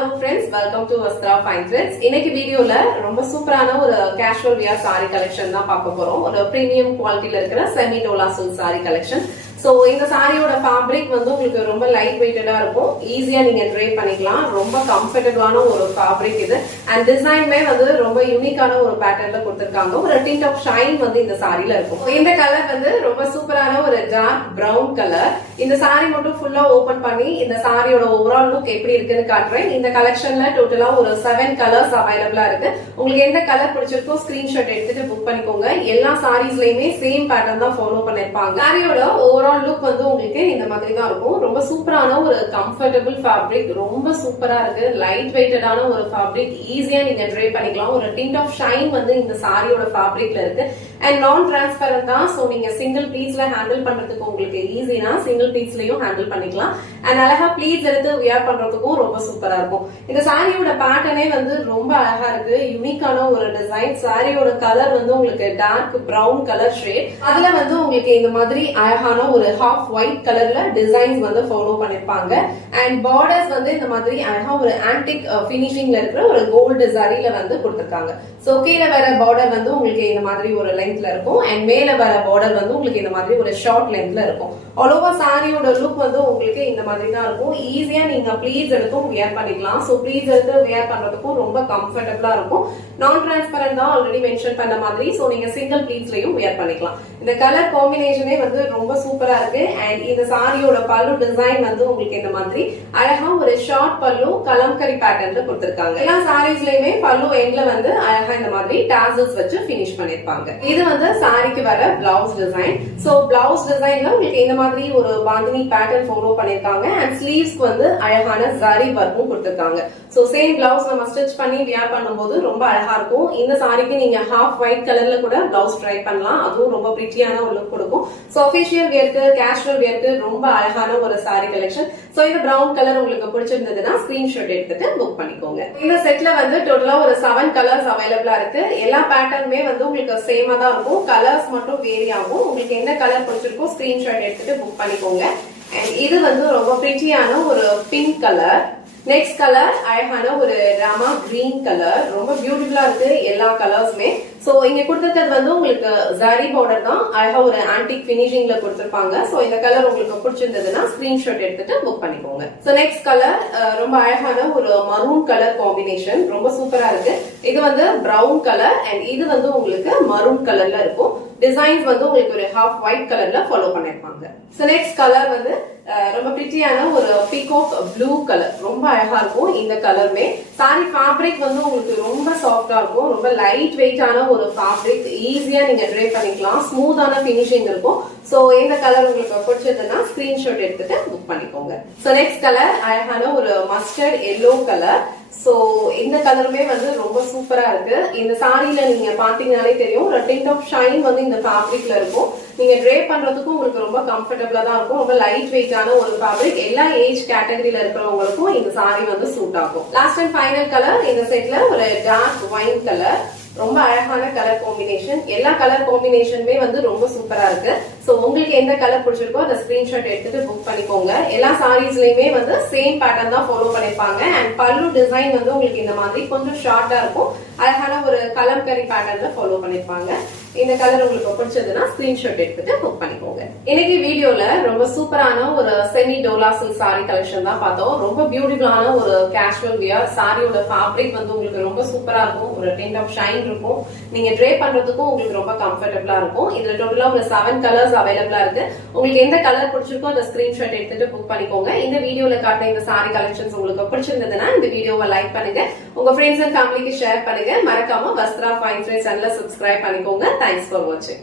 Hello friends, welcome to Vastra Fine Threads. இன்னைக்கு வீடியோல ரொம்ப சூப்பரான ஒரு casual wear saree collection தான் பார்க்க போறோம். ஒரு premium qualityல இருக்கிற semi dola silk saree collection. So இந்த சாரியோட fabric வந்து உங்களுக்கு ரொம்ப லைட் வெயிட்டடா இருக்கும். ஈஸியா நீங்க ட்ரேப் பண்ணிக்கலாம். ரொம்ப கம்ஃபர்ட்டபிளான ஒரு fabric இது. And டிசைன்மே வந்து ரொம்ப யூனிக்கான ஒரு பேட்டர்ன்ல கொடுத்திருக்காங்க. ஒரு tint of shine வந்து இந்த சாரில இருக்கும். இந்த கலர் வந்து ரொம்ப சூப்பரான ஒரு டார்க் பிரவுன் கலர். இந்த சாரி மட்டும் ஃபுல்லா ஓபன் பண்ணி இந்த சாரியோட ஓவரால் லுக் எப்படி இருக்குன்னு காட்டுறேன். இந்த கலெக்ஷன்ல டோட்டலா ஒரு 7 கலர்ஸ் அவைலபிளா இருக்கு. உங்களுக்கு எந்த கலர் பிடிச்சிருக்கோ ஸ்கிரீன்ஷாட் எடுத்துட்டு புக் பண்ணிக்கோங்க. எல்லா சாரீஸ்லயுமே சேம் பேட்டர்ன் தான் ஃபாலோ பண்ணிருப்பாங்க. சாரியோட ஓவரால் லுக் வந்து உங்களுக்கு இந்த மாதிரி தான் இருக்கும். ரொம்ப சூப்பரான ஒரு கம்ஃபர்டபிள் ஃபேப்ரிக், ரொம்ப சூப்பரா இருக்கு. லைட் வெயிட்டடான ஒரு ஃபேப்ரிக், ஈஸியா நீங்க ட்ரேப் பண்ணிக்கலாம். ஒரு டிண்ட் ஆஃப் ஷைன் வந்து இந்த சாரியோட ஃபேப்ரிக்ல இருக்கு. அண்ட் நான் டிரான்ஸ்பரண்ட் தான். சோ நீங்க சிங்கிள் பீஸ்ல ஹேண்டில் பண்றதுக்கு உங்களுக்கு ஈஸினா சிங்கிள் பீஸ்லயும் ஹேண்டில் பண்ணிக்கலாம். அண்ட் அழகா ப்ளீட்ஸ் எடுத்து வியர் பண்றதுக்கும் ரொம்ப சூப்பரா இருக்கும். இந்த சாரியோட பேட்டர்னே வந்து ரொம்ப அழகா இருக்கு. யூனிக்கான ஒரு டிசைன். சாரியோட கலர் வந்து உங்களுக்கு டார்க் பிரவுன் கலர் ஷேட். அதுல வந்து உங்களுக்கு இந்த மாதிரி அழகான ஒரு ஹாஃப் ஒயிட் கலர்ல டிசைன்ஸ் வந்து ஃபாலோ பண்ணிருப்பாங்க. அண்ட் பார்டர்ஸ் வந்து இந்த மாதிரி அழகா ஒரு ஆன்டிக் பினிஷிங்ல இருக்கிற ஒரு கோல்டு ஜரியில வந்து கொடுத்திருக்காங்க. சோ கீழே வர பார்டர் வந்து உங்களுக்கு இந்த மாதிரி ஒரு லென்த்ல இருக்கும். அண்ட் மேல வர பார்டர் வந்து உங்களுக்கு இந்த மாதிரி ஒரு ஷார்ட் லென்த்ல இருக்கும். ஆல் ஓவர் சாரியோட லுக் வந்து உங்களுக்கு இந்த மாதிரி தான் இருக்கும். ஈஸியா நீங்க ப்ளீட்ஸ் எடுத்தும் வியர் பண்ணிக்கலாம். சோ ப்ளீட்ஸ் எடுத்து வியர் பண்றதுக்கும் ரொம்ப கம்ஃபர்டபிளா இருக்கும். நான் டிரான்ஸ்பரண்ட் தான் ஆல்ரெடி மென்ஷன் பண்ண மாதிரி. சோ நீங்க சிங்கிள் ப்ளீட்ஸ்லயும் வியர் பண்ணிக்கலாம். இந்த கலர் காம்பினேஷனே வந்து ரொம்ப சூப்பரா இருக்கு. அண்ட் இந்த சாரியோட பல்லு டிசைன் வந்து உங்களுக்கு இந்த மாதிரி அழகா ஒரு ஷார்ட் பல்லு கலம்கரி பேட்டர்ன்ல கொடுத்திருக்காங்க. எல்லா சாரீஸ்லயுமே பல்லு எண்ட்ல வந்து அழகா இந்த மாதிரி டாசல்ஸ் வச்சு பினிஷ் பண்ணிருப்பாங்க. இது வந்து சாரிக்கு வர பிளவுஸ் டிசைன். சோ பிளவுஸ் டிசைன்ல உங்களுக்கு இந்த மாதிரி ஒரு பாந்தினி பேட்டர்ன் ஃபாலோ பண்ணிருக்காங்க. அண்ட் ஸ்லீவ்ஸ்க்கு வந்து அழகான ஜரி வர்க்கும் கொடுத்திருக்காங்க. சோ சேம் பிளவுஸ் நம்ம ஸ்டிச் பண்ணி வியர் பண்ணும்போது ரொம்ப அழகா இருக்கும். இந்த சாரிக்கு நீங்க ஹாஃப் ஒயிட் கலர்ல கூட பிளவுஸ் ட்ரை பண்ணலாம். அதுவும் ரொம்ப பிரிட்டியான ஒரு லுக் கொடுக்கும். சோ ஆஃபிஷியல் வியர்க்கு கேஷுவல் வியர்க்கு ரொம்ப அழகான ஒரு சாரி கலெக்ஷன். சோ இந்த பிரவுன் கலர் உங்களுக்கு பிடிச்சிருந்ததுன்னா ஸ்கிரீன்ஷாட் எடுத்துட்டு புக் பண்ணிக்கோங்க. இந்த செட்ல வந்து டோட்டலா ஒரு 7 கலர்ஸ் அவைலபிளா இருக்கு. எல்லா பேட்டர்னுமே வந்து உங்களுக்கு சேமா தான் இருக்கும். கலர்ஸ் மட்டும் வேரி ஆகும். உங்களுக்கு எந்த கலர் பிடிச்சிருக்கோ ஸ்கிரீன்ஷாட் எடுத்துட்டு புக் பண்ணிக்கோங்க. அண்ட் இது வந்து ரொம்ப பிரிட்டியான ஒரு பிங்க் கலர். நெக்ஸ்ட் கலர் அழகான ஒரு ராமா கிரீன் கலர். ரொம்ப பியூட்டிஃபுல்லா இருக்கு எல்லா கலர்ஸுமே. சோ இங்க கொடுத்திருக்கிறது வந்து உங்களுக்கு ஜரி பார்டர் தான். அழகா ஒரு ஆன்டிக் பினிஷிங்ல கொடுத்திருப்பாங்க. சோ இந்த கலர் உங்களுக்கு பிடிச்சிருந்ததுன்னா ஸ்கிரீன்ஷாட் எடுத்துட்டு புக் பண்ணிக்கோங்க. சோ நெக்ஸ்ட் கலர் ரொம்ப அழகான ஒரு மரூன் கலர் காம்பினேஷன். ரொம்ப சூப்பரா இருக்கு. இது வந்து பிரவுன் கலர் அண்ட் இது வந்து உங்களுக்கு மரூன் கலர்ல இருக்கும். டிசைன்ஸ் வந்து உங்களுக்கு ஒரு ஹாஃப் ஒயிட் கலர்ல ஃபாலோ பண்ணிருப்பாங்க. சோ நெக்ஸ்ட் கலர் வந்து ரொம்ப பிரிட்டியான ஒரு பீகாக் ப்ளூ கலர். ரொம்ப அழகா இருக்கும் இந்த கலருமே. சாரி ஃபேப்ரிக் வந்து உங்களுக்கு ரொம்ப சாஃப்டா இருக்கும். ரொம்ப லைட் வெயிட்டான ஒரு ஃபேப்ரிக். ஈஸியா நீங்க ட்ரேப் பண்ணிக்கலாம். ஸ்மூத்தான பினிஷிங் இருக்கும். சோ இந்த கலர் உங்களுக்கு பிடிச்சதுன்னா ஸ்கிரீன்ஷாட் எடுத்துட்டு புக் பண்ணிக்கோங்க. சோ நெக்ஸ்ட் கலர் அழகான ஒரு மஸ்டர்ட் எல்லோ கலர். சோ இந்த கலருமே வந்து ரொம்ப சூப்பரா இருக்கு. இந்த சாரியில நீங்க பாத்தீங்கன்னாலே தெரியும் ஒரு டிண்ட் ஆஃப் ஷைன் வந்து இந்த ஃபேப்ரிக்ல இருக்கும். நீங்க ட்ரேப் பண்றதுக்கும் உங்களுக்கு ரொம்ப கம்ஃபர்டபிளா தான் இருக்கும். ரொம்ப லைட் வெயிட்டான ஒரு ஃபேப்ரிக். எல்லா ஏஜ் கேட்டகரியில இருக்கிறவங்களுக்கும் இந்த சாரி வந்து சூட் ஆகும். லாஸ்ட் அண்ட் ஃபைனல் கலர் இந்த செட்ல ஒரு டார்க் ஒயின் கலர். ரொம்ப அழகான கலர் காம்பினேஷன். எல்லா கலர் காம்பினேஷனுமே வந்து ரொம்ப சூப்பரா இருக்கு. சோ உங்களுக்கு எந்த கலர் பிடிச்சிருக்கோ அந்த ஸ்கிரீன்ஷாட் எடுத்துட்டு புக் பண்ணிக்கோங்க. எல்லா சாரீஸ்லயுமே வந்து சேம் பேட்டர்ன் தான் ஃபாலோ பண்ணிருப்பாங்க. அண்ட் பல்லு டிசைன் வந்து உங்களுக்கு இந்த மாதிரி கொஞ்சம் ஷார்ட்டா இருக்கும். அழகான ஒரு கலம்கரி பேட்டர்ன்ல ஃபாலோ பண்ணிருப்பாங்க. இந்த கலர் உங்களுக்கு பிடிச்சதுன்னா ஸ்கிரீன்ஷாட் எடுத்துட்டு புக் பண்ணிக்கோங்க. இன்னைக்கு வீடியோல ரொம்ப சூப்பரான ஒரு semi Dola silk sorry collection தான் பார்த்தோம். ரொம்ப பியூட்டிஃபுல்லான ஒரு கேஷுவல் வியர். சாரியோட ஃபேப்ரிக் வந்து உங்களுக்கு ரொம்ப சூப்பரா இருக்கும். ஒரு டிண்ட் ஆஃப் ஷைன் இருக்கும். நீங்க ட்ரேப் பண்றதுக்கும் உங்களுக்கு ரொம்ப கம்ஃபர்டபிளா இருக்கும். இதுல டோட்டலா ஒரு 7 கலர்ஸ் அவைலபிளா இருக்கு. உங்களுக்கு எந்த கலர் பிடிச்சிருக்கோ அந்த ஸ்கிரீன்ஷாட் எடுத்துட்டு புக் பண்ணிக்கோங்க. இந்த வீடியோல காட்டுற இந்த சாரி கலெக்ஷன்ஸ் உங்களுக்கு பிடிச்சிருந்ததுன்னா இந்த வீடியோவை லைக் பண்ணுங்க. உங்க ஃப்ரெண்ட்ஸ் அண்ட் ஃபேமிலிக்கு ஷேர் பண்ணுங்க. மறக்காம வஸ்த்ரா ஃபைன் த்ரெட்ஸ் சேனலை சப்ஸ்கிரைப் பண்ணிக்கோங்க. Thanks for watching.